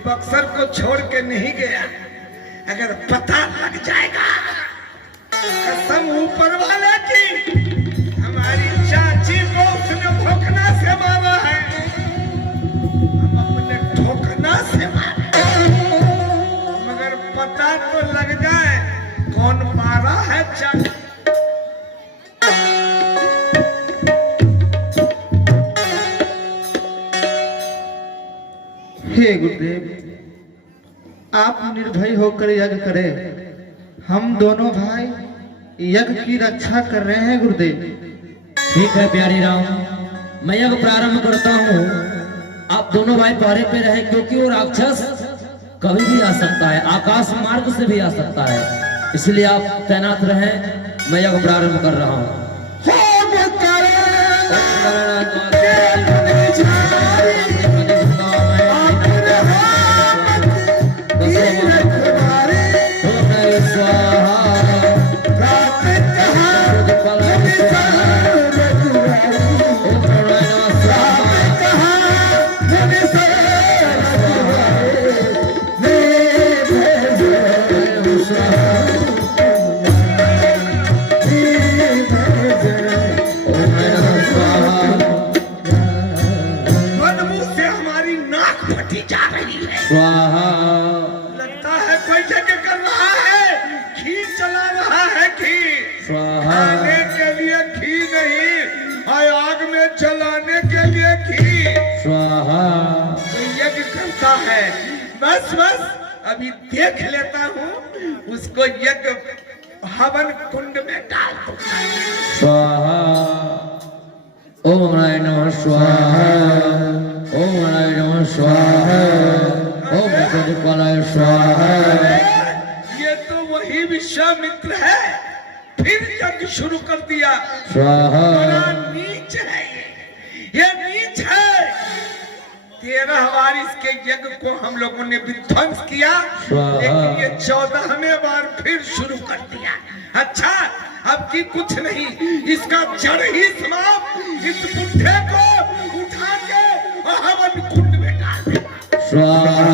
बक्सर को छोड़ के नहीं गया। अगर पता लग जाएगा कसम ऊपर वाले की, हमारी चाची को उसने ठोकना से मारा है, हम अपने ठोकना से मारे, मगर पता तो लग जाए कौन मारा है चाची। हे गुरुदेव, आप निर्भय होकर यज्ञ करें। हम दोनों भाई यज्ञ की रक्षा कर रहे हैं गुरुदेव। ठीक है प्यारी राम, मैं यज्ञ प्रारंभ करता हूँ। आप दोनों भाई पहरे पे रहे, क्योंकि वो राक्षस कभी भी आ सकता है, आकाश मार्ग से भी आ सकता है, इसलिए आप तैनात रहें। मैं यज्ञ प्रारंभ कर रहा हूँ। लगता है कोई जगह कर रहा है, घी चला रहा है, घी खाने के लिए घी नहीं, आग में जलाने के लिए घी यज्ञ करता है। बस बस अभी देख लेता हूँ, उसको यज्ञ हवन कुंड में डाल दूंगा। ओम नारायण नमः स्वाहा, ओम नारायण नमः स्वाहा, ओम प्रदीपालाय स्वाहा। ये तो वही विश्वामित्र है, फिर यज्ञ शुरू कर दिया। स्वाहा। बड़ा नीच है ये नीच है। 13 बार इसके यज्ञ को हम लोगों ने विध्वंस किया, लेकिन ये 14वें बार फिर शुरू कर दिया। अच्छा, अब की कुछ नहीं, इसका जड़ ही समाप्त, इस बुढ़े को उठा के हवन कुंड में डाल दे। स्वाहा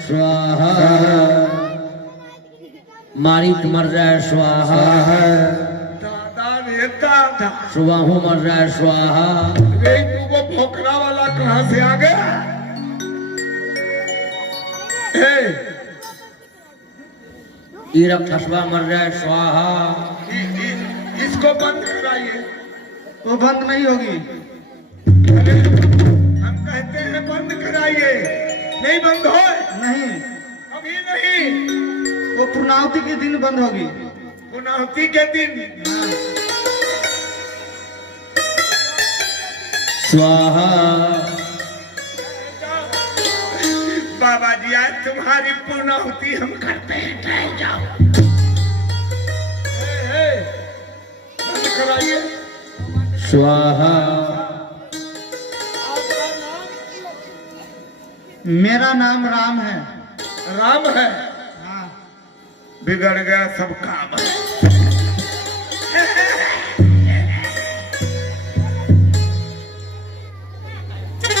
स्वाहा, मारिक मर जाए स्वाहा, दादा रे दादा, सुबाहु मर जाए स्वाहा। रे तू वो भोकरा वाला कहाँ से आ गया? रक्षसवा मर जाए स्वाहा। इसको बंद कराइए। वो बंद नहीं होगी। हम कहते हैं बंद कराइए, नहीं बंद हो। नहीं, अभी नहीं, वो पूर्णाहुति के दिन बंद होगी। पूर्णाहुति के दिन। स्वाहा। बाबा जी आज तुम्हारी पूर्णाहुति हम करते हैं, ठहर जाओ। बंद कराइए। स्वाहा। मेरा नाम राम है। राम है? हाँ। बिगड़ गया सब काम।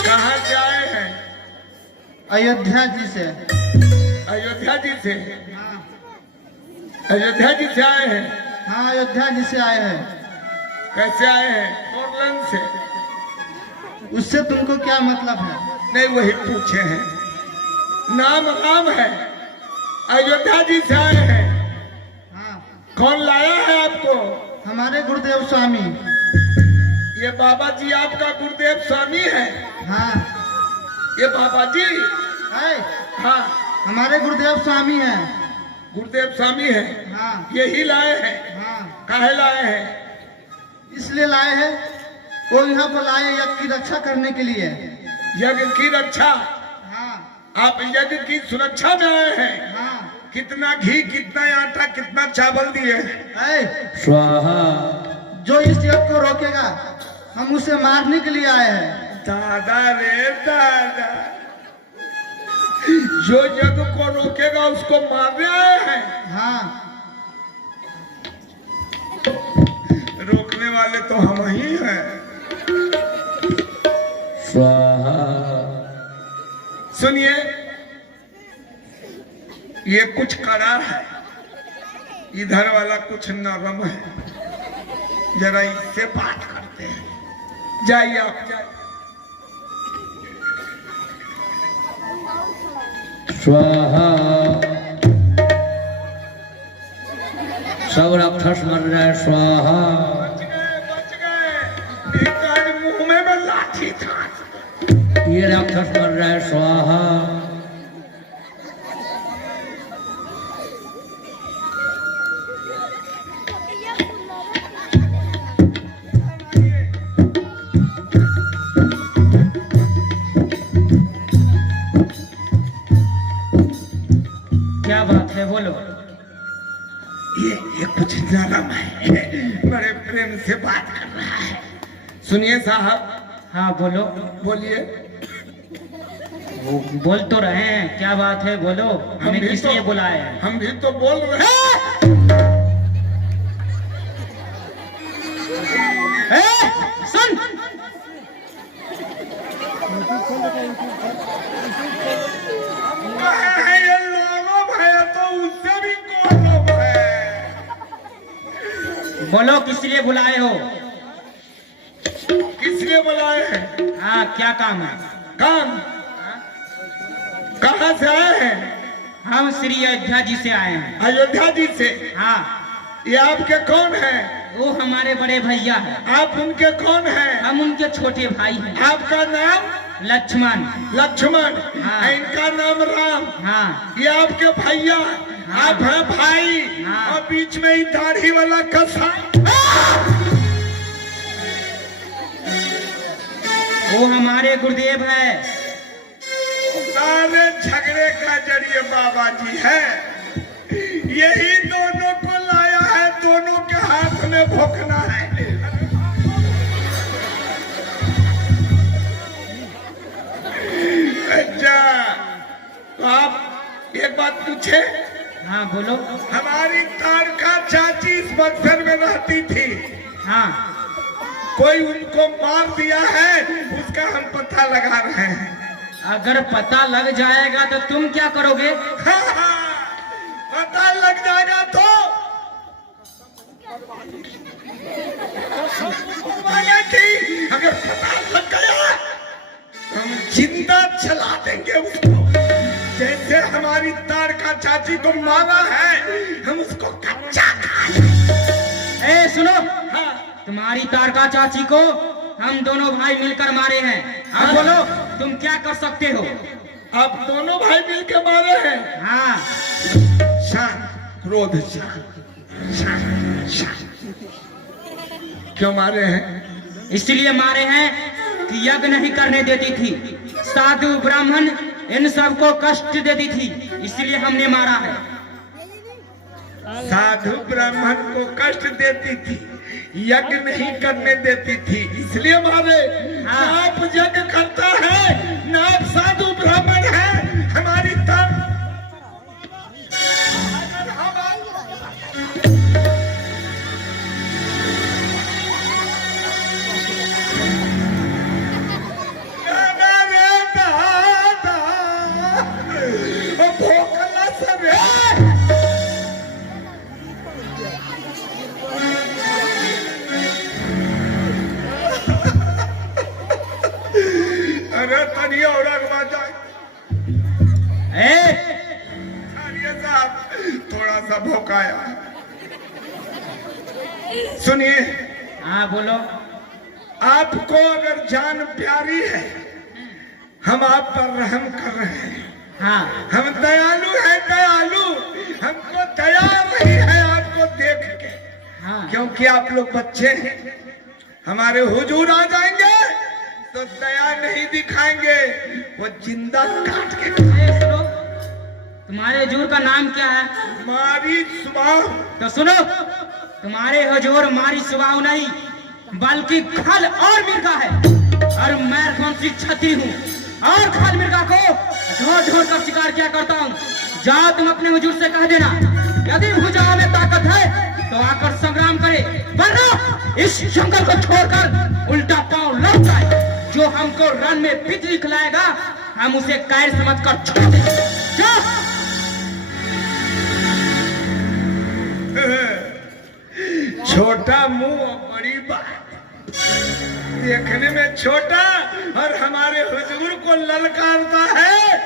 कहाँ से आए हैं? अयोध्या जी से। अयोध्या जी से? हाँ। अयोध्या जी से आए हैं? हाँ, अयोध्या जी से आए हैं। कैसे आए हैं? फोरलेन से? उससे तुमको क्या मतलब है? नहीं, वही पूछे हैं। नाम राम है, अयोध्या जी से आए हैं। हाँ। कौन लाया है आपको? हमारे गुरुदेव स्वामी। ये बाबा जी आपका गुरुदेव स्वामी है? हाँ। ये बाबा जी है? हाँ, हमारे गुरुदेव स्वामी हैं। गुरुदेव स्वामी है। हाँ यही लाए हैं। हाँ, काहे लाए हैं? इसलिए लाए हैं, वो यहाँ पर लाए यज्ञ की रक्षा करने के लिए। यज्ञ की रक्षा? हाँ आप यज्ञ की सुरक्षा में आए हैं? हाँ। कितना घी, कितना आटा, कितना चावल दिए हैं? ऐ, स्वाहा। जो इस यज्ञ को रोकेगा हम उसे मारने के लिए आए हैं। दादा रे दादा, जो यज्ञ को रोकेगा उसको मारने आए हैं? हाँ, रोकने वाले तो हम ही हैं। स्वाहा। सुनिए, ये कुछ कड़ा है, इधर वाला कुछ नरम है, जरा इससे बात करते हैं। जाइए आप, जाइए। स्वाहा। सब राक्षस मर रहे हैं। स्वाहा। बच गए, बच गए। निकाल, मुंह में लाठी था। ये राक्षस मर रहे हैं। स्वाहा। क्या बात है, बोलो। ये कुछ नरम है, बड़े प्रेम से बात कर रहा है। सुनिए साहब। हाँ बोलो। बोलिए। वो बोल तो रहे हैं, क्या बात है, बोलो। हमें किस लिए बुलाया है? हम भी तो बोल रहे हैं। सुन, ये लोग है तो उससे भी कौन लोग है? बोलो किस लिए बुलाए हो? किस लिए बुलाए हैं? हाँ, क्या काम है? काम? कहाँ से आए हैं? हम श्री अयोध्या जी से आए हैं। अयोध्या जी से? हाँ। ये आपके कौन है? वो हमारे बड़े भैया है। आप उनके कौन हैं? हम उनके छोटे भाई हैं। आपका नाम? लक्ष्मण। लक्ष्मण। हाँ। इनका नाम राम। हाँ। ये आपके भैया। हाँ। आप हैं भाई। हाँ। और बीच में ही दाढ़ी वाला कसा। वो हमारे गुरुदेव है। सारे झगड़े का जरिए बाबा जी है। यही दोनों को लाया है, दोनों के हाथ में भोंकना है। अच्छा, तो आप एक बात पूछे? हाँ बोलो। हमारी तारका चाची इस बक्सर में रहती थी। हाँ। कोई उनको मार दिया है, उसका हम पता लगा रहे हैं। अगर पता लग जाएगा तो तुम क्या करोगे? हाँ, हाँ, पता लग जाएगा तो थी। अगर पता लग गया हम जिंदा चला देंगे उसको। जैसे हमारी तारका चाची को मारा है, हम उसको कच्चा खा लेंगे। ए सुनो, हाँ। तुम्हारी तारका चाची को हम दोनों भाई मिलकर मारे हैं। अब बोलो तुम क्या कर सकते हो? आप दोनों भाई मिलकर मारे हैं? हाँ। शांत, क्रोध शांत, शांत, शांत। क्यों मारे हैं? इसलिए मारे हैं कि यज्ञ नहीं करने देती थी, साधु ब्राह्मण इन सबको कष्ट देती थी, इसलिए हमने मारा है। साधु ब्राह्मण को कष्ट देती थी, यज्ञ नहीं करने देती थी, इसलिए मारे। हाँ। ना आप यज्ञ करता है, ना आप साधु ब्राह्मण है। हमारी तर भोकला सब है। अरे तनिया और अगवा जाए। साहब थोड़ा सा भौकाया। सुनिए। हाँ बोलो। आपको अगर जान प्यारी है, हम आप पर रहम कर रहे हैं। हाँ। हम दयालु हैं, दयालु। हमको दया नहीं है को देख के, हाँ। क्योंकि आप लोग बच्चे हैं, हमारे हुजूर आ जाएंगे तो दया नहीं दिखाएंगे, वो जिंदा काट के सुनो, तुम्हारे हुजूर का नाम क्या है? मारी सुबह। तो सुनो, तुम्हारे हुजूर मारी सुबाह नहीं बल्कि खल और मिर्गा है, और मैं कौन सी छतरी हूँ और खल मिर्गा को ढोर ढोर कर शिकार किया करता हूँ। जाओ तुम अपने हुजूर से कह देना, यदि भुजाओं में ताकत है तो आकर संग्राम करे, वरना इस जंगल को छोड़कर उल्टा पांव लौट जाए। जो हमको रन में बिजली खिलाएगा हम उसे कैर समझकर छोड़ देंगे। जाओ। छोटा मुंह और बड़ी बात, देखने में छोटा और हमारे हुजूर को ललकारता है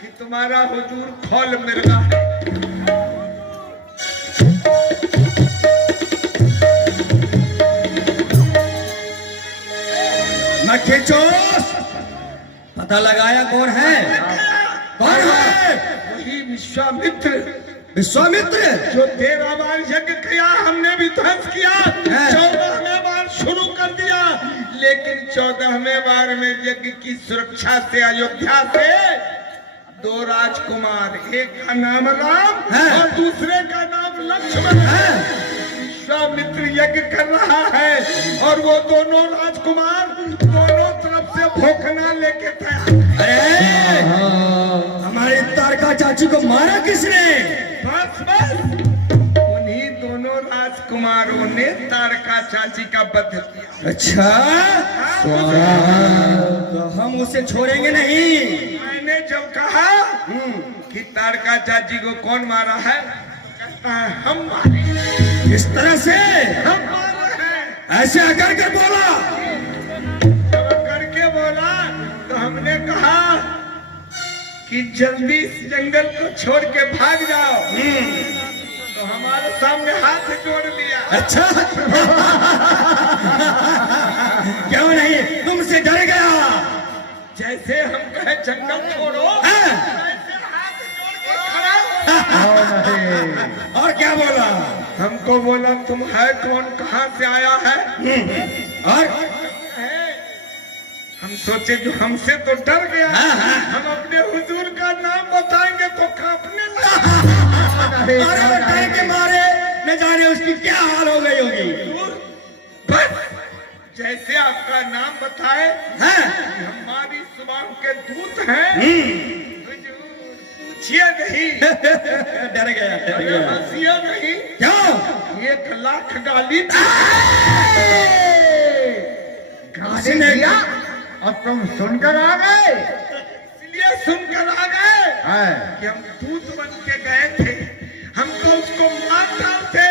कि तुम्हारा हुजूर खोल मिर्गा है। मक्खीचोस, पता लगाया कौन है? कौन है? वही विश्वामित्र, विश्वामित्र। जो 13 बार यज्ञ किया, हमने भी ध्वंस किया, 14वें बार शुरू कर दिया, लेकिन 14वें बार में यज्ञ की सुरक्षा से अयोध्या से 2 राजकुमार, एक का नाम राम और दूसरे का नाम लक्ष्मण है। विश्वामित्र यज्ञ कर रहा है और वो दोनों राजकुमार दोनों तरफ से भोंकना लेके तैयार। अरे हमारी तारका चाची को मारा किसने? बस उन्हीं दोनों राजकुमारों ने तारका चाची का वध किया। अच्छा, तो हम उसे छोड़ेंगे नहीं। मैंने जब कहा कि तारका चाची को कौन मारा है, कहता है हम मारे। इस तरह से हम मारे हैं। ऐसे अकर कर बोला। जब करके बोला तो हमने कहा कि जल्दी इस जंगल को छोड़ के भाग जाओ। तो हमारे सामने हाथ जोड़ लिया। अच्छा क्यों नहीं, तुमसे डर गया। जैसे हम कहे जंगल छोड़ो, वैसे हाथ जोड़ के खड़ा हो। और क्या बोला? हमको बोला तुम है कौन, कहाँ से आया है? और हम सोचे जो हमसे तो डर गया, हम अपने हुजूर का नाम बताएंगे तो कांपने लगा। और डर के मारे न जाने उसकी क्या हाल हो गई होगी। बस जैसे आपका नाम बताए, हमारी सुबह के दूत हैं, पूछिए नहीं। डर गया, डर गया। हंसिए नहीं। क्यों? 1 लाख गाली दिया और तुम सुनकर आ गए। इसलिए सुनकर आ गए कि हम दूत बन के गए थे, हमको उसको मार डालते,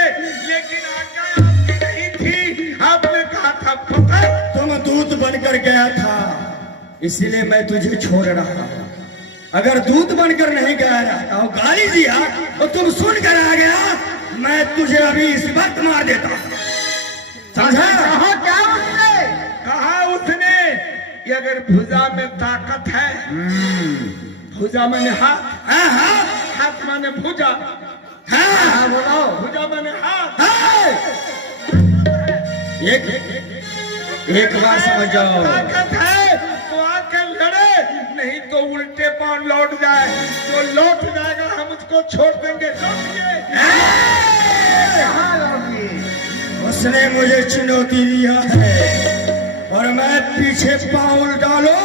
लेकिन आज्ञा आपकी नहीं थी। आपने कहा था पता, तुम दूत बनकर गया था, इसीलिए मैं तुझे छोड़ रहा हूं। अगर दूत बनकर नहीं गया रहता और गाली दिया और तुम सुनकर आ गया, मैं तुझे अभी इस वक्त मार देता। समझा? क्या उसने? कहा उसने कि अगर भुजा में ताकत है, भुजा मैंने हाथ, हाथ माने भुजा, बोलो। भुजा मैंने हाथ। एक बार समझ जाओ, ताकत है तो आकर लड़े, नहीं तो उल्टे पांव लौट जाए। जो लौट जाएगा हम उसको छोड़ देंगे। उसने मुझे चुनौती दिया है और मैं पीछे पांव डालो,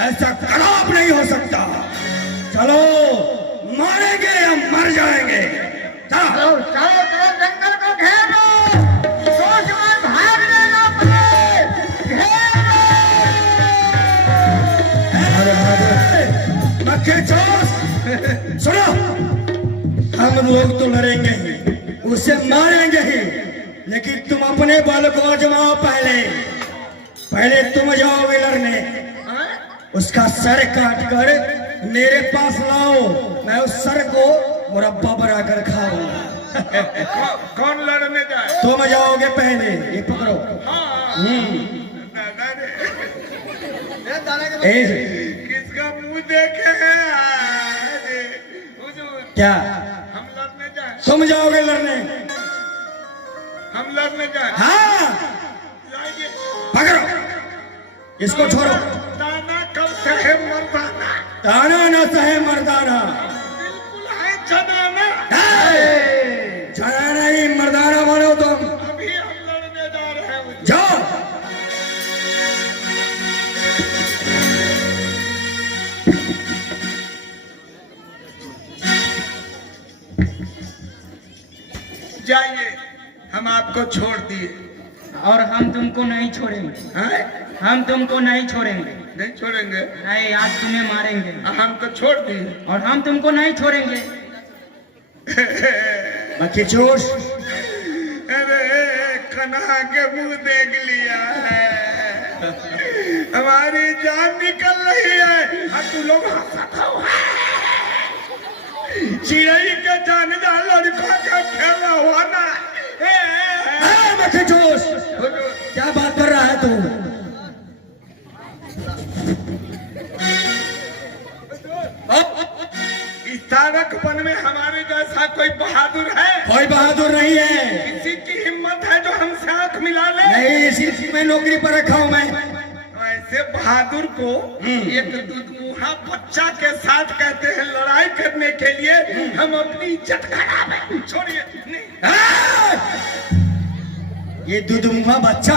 ऐसा खराब नहीं हो सकता। चलो मारेंगे या मर जाएंगे। चलो चलो चलो, जंगल को घेरो, सोच में भागने ना पड़े, घेरो। मक्खीचोस, सुनो, हम लोग तो लड़ेंगे ही, उसे मारेंगे ही, लेकिन तुम अपने बल को आजमाओ। पहले तुम जाओगे लड़ने, उसका सर काट कर मेरे पास लाओ, मैं उस सर को मुरब्बा बनाकर खाऊंगा। कौन लड़ने जाए? तुम जाओगे पहले, ये पकड़ो। किसका मुंह देखे हैं? क्या हम लड़ने जाए? तुम जाओगे लड़ने? हम लड़ने जाए। हाँ जाइए। पकड़ो इसको, छोड़ो। ताना कब सहे मर्दाना, ताना न सहे मर्दाना, बिल्कुल है जनाना। जनाना ही मर्दाना बनो तुम। अभी हम लड़ने जा रहे हैं। जाओ। जाइए, हम आपको छोड़ दिए। और हम तुमको नहीं छोड़ेंगे, हैं? हम तुमको नहीं छोड़ेंगे। नहीं छोड़ेंगे। नहीं, आज तुम्हें मारेंगे हम तो छोड़ दिए। और हम तुमको नहीं छोड़ेंगे। बाकी जोश। अरे कन्हा के मुंह देख लिया है, हमारी जान निकल रही है। और तू लोग हंसत हो। चिड़ै के जान जा लड़का का खेला हुआ ना। बाकी जोश, क्या बात कर रहा है तू? इस तारकपन में हमारे जैसा कोई बहादुर है? कोई बहादुर नहीं है। किसी की हिम्मत है जो हमसे आंख मिला ले? नहीं, इसी में नौकरी पर रखा हूं मैं। ऐसे बहादुर को एक दूधमुहा बच्चा के साथ कहते हैं लड़ाई करने के लिए। हम अपनी इज्जत खराब है, छोड़िए। ये दुधमुहा बच्चा,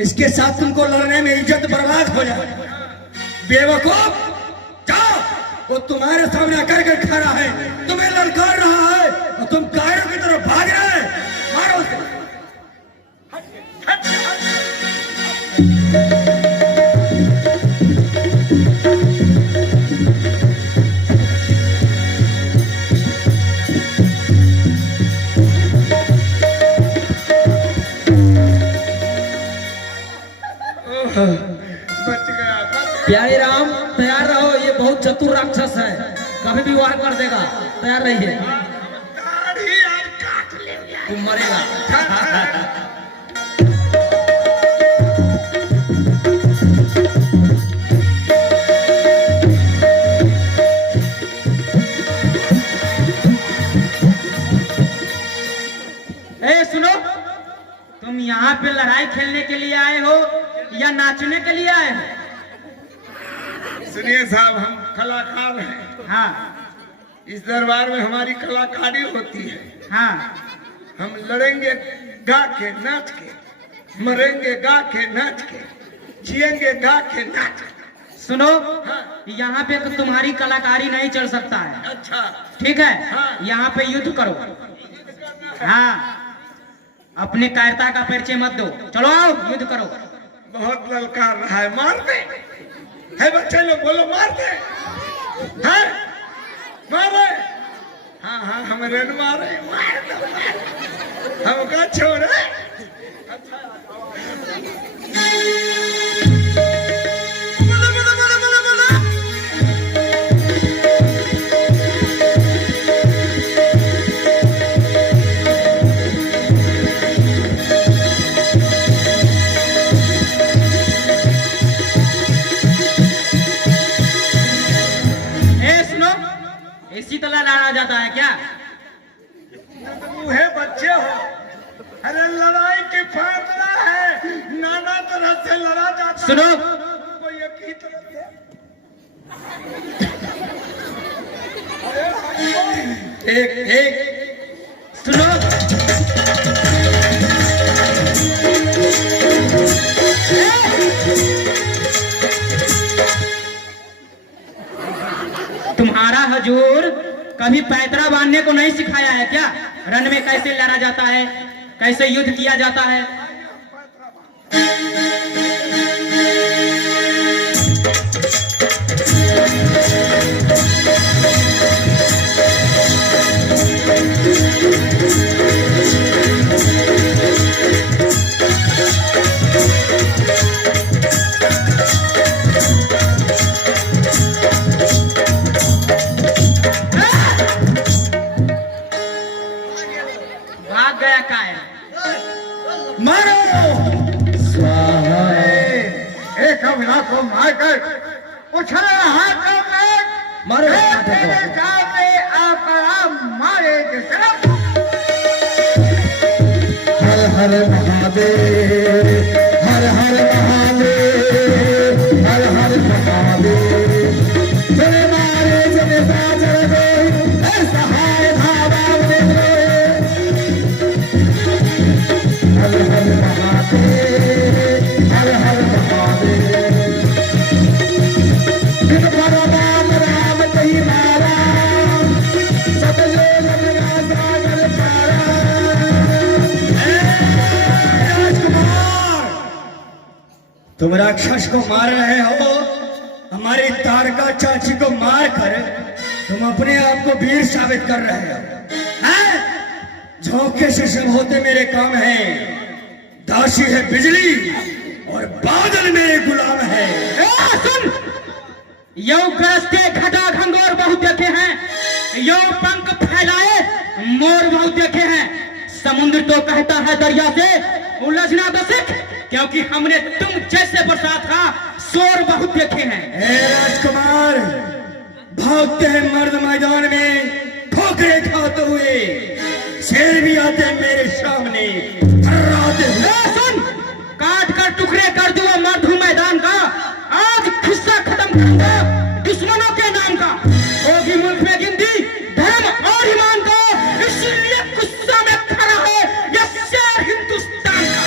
इसके साथ तुमको लड़ने में इज्जत बर्बाद हो जाए। बेवकूफ, जाओ। वो तुम्हारे सामने आकर के खड़ा है, तुम्हें ललकार रहा है और तुम कायरों की तरफ भाग रहे हैं। मारो उसे। बच गया, बच गया। प्यारे राम तैयार रहो, ये बहुत चतुर राक्षस है, कभी भी वार कर देगा। तैयार रहिए, दाढ़ी आज काट लेंगे। तुम मरेगा। ए सुनो, तुम यहाँ पे लड़ाई खेलने के लिए आए हो या नाचने के लिए आए हो? सुनिए साहब, हम कलाकार हैं। हाँ इस दरबार में हमारी कलाकारी होती है। हाँ। हम लड़ेंगे गा के नाच के, मरेंगे गा के नाच के, जिएंगे गा के नाच के। सुनो, यहाँ पे तुम्हारी कलाकारी नहीं चल सकता है। अच्छा, ठीक है, हाँ। यहाँ पे युद्ध करो। हाँ, अपने कायरता का परिचय मत दो। चलो आओ, युद्ध करो। बहुत ललकार रहा है, मार दे। है बच्चे लोग, बोलो मार दे। है मारे। हाँ हाँ, हमारे मारे, मार दो, हमका छोड़े। बोलो, बोलो, बोलो, बोलो, बोलो। इसी तरह लड़ा जाता है क्या? मुहे बच्चे हो, अरे लड़ाई की फायदा है, नाना तरह से लड़ा जाता है। सुनो, तुमको एक ही तरह से। एक सुनो, तुम्हारा हजूर कभी पैतरा बांधने को नहीं सिखाया है क्या? रन में कैसे लड़ा जाता है, कैसे युद्ध किया जाता है? भाग गया कायर। मारो। एक हमला को मारकर उछला हाथों में मारो। तेरे सामने आकर मारे हर महादेव, हर हर महादेव, हर हर महादेव। चले मारे चले साजन गए, ऐसा हाय धावा उन्हें गए। हर हर महादेव, हर हर महादेव। दिन भर राम राम कही मारा, सतलोक लगा सागर पारा। राजकुमार, तुम राक्षस को मार रहे हो, हमारी तारका चाची को मार कर तुम अपने आप को वीर साबित कर रहे हो, हैं? झोंके से सब होते मेरे काम है। दासी है बिजली और बादल मेरे गुलाम है। सुन, यो गरजते घटा घंगोर बहुत देखे हैं, यो पंख फैलाए मोर बहुत देखे हैं। समुद्र तो कहता है दरिया से उलझना तो सीख, क्योंकि हमने तुम जैसे बरसात का शोर बहुत देखे हैं। ए राजकुमार, भागते हैं मर्द मैदान में ठोकरे खाते हुए, शेर भी आते हैं मेरे सामने थर्राते हुए। सुन, काट कर टुकड़े कर दो मर्द हूं मैदान का, आज किस्सा खत्म करूंगा दुश्मनों के नाम का। होगी मुल्क में गिनती धर्म और ईमान का, इसलिए गुस्सा में खड़ा है ये शेर हिंदुस्तान का।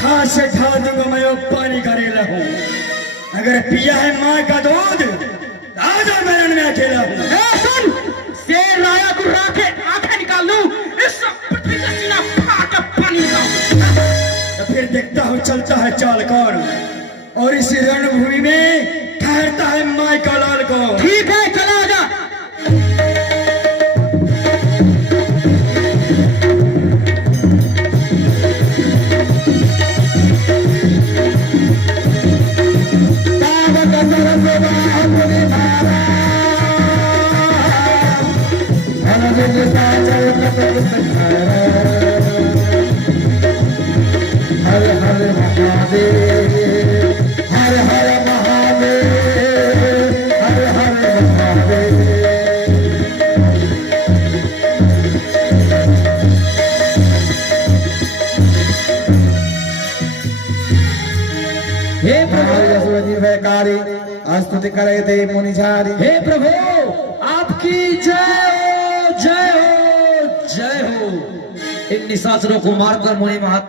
घास से ढा दूंगा मैं वो पानी का रेला हूँ। अगर पिया है माँ का दूध, आज और मैदान में अकेला हूँ। सुन, शेर राया को राखे आंखें निकाल लूं, इस पृथ्वी का सीना फाड़ कर पानी निकाल। तो फिर देखता हूँ चलता है चाल कौन, और इस रणभूमि में ठहरता है माँ का लाल कौन। ठीक है, चला जा। हर हर महादेव, हर हर महादेव, हर हर महादेव। हे प्रभु, निर्भयकारी स्तुति करे थे मुनिझारी। हे प्रभु, आपकी जय हो, जय हो, जय हो। इन निशाचरों को मारकर मुनि महात्मा